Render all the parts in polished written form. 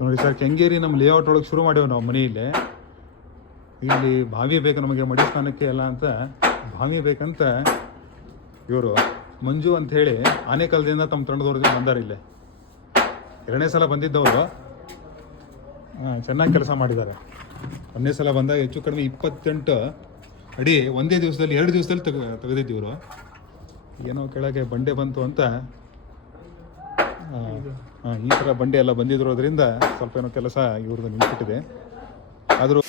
ನೋಡಿ ಸರ್, ಕೆಂಗೇರಿ ನಮ್ಮ ಲೇಔಟ್ ಒಳಗೆ ಶುರು ಮಾಡೇವು ನಾವು ಮನೆ ಇಲ್ಲಿ ಬಾವಿ ಬೇಕು ನಮಗೆ ಮಡಿ ಸ್ನಾನಕ್ಕೆ ಎಲ್ಲ ಅಂತ ಬಾವಿ ಬೇಕಂತ ಇವರು ಮಂಜು ಅಂತ ಹೇಳಿ ಆನೇಕಲ್ದಿಂದ ತಮ್ಮ ತಂಡದವ್ರ ಬಂದಾರ ಇಲ್ಲೇ. 2ನೇ ಸಲ ಬಂದಿದ್ದವರು ಚೆನ್ನಾಗಿ ಕೆಲಸ ಮಾಡಿದ್ದಾರೆ. 1ನೇ ಸಲ ಬಂದಾಗ ಹೆಚ್ಚು ಕಡಿಮೆ 28 ಅಡಿ ಒಂದೇ ದಿವಸದಲ್ಲಿ 2 ದಿವಸದಲ್ಲಿ ತೆಗೆದಿದ್ದು ಇವರು. ಏನೋ ಕೆಳಗೆ ಬಂಡೆ ಬಂತು ಅಂತ ಈ ಥರ ಬಂಡೆ ಎಲ್ಲ ಬಂದಿರೋದ್ರಿಂದ ಸ್ವಲ್ಪ ಏನೋ ಕೆಲಸ ಇವ್ರದ್ದು ನಿಂತಿಟ್ಟಿದೆ. ಆದರೂ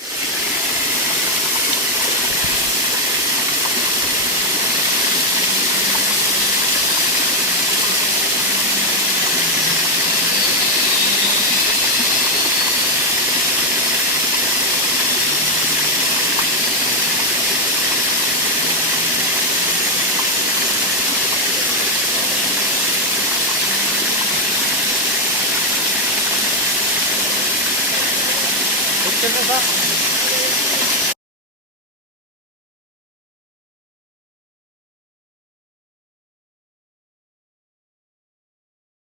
¿Qué pasa?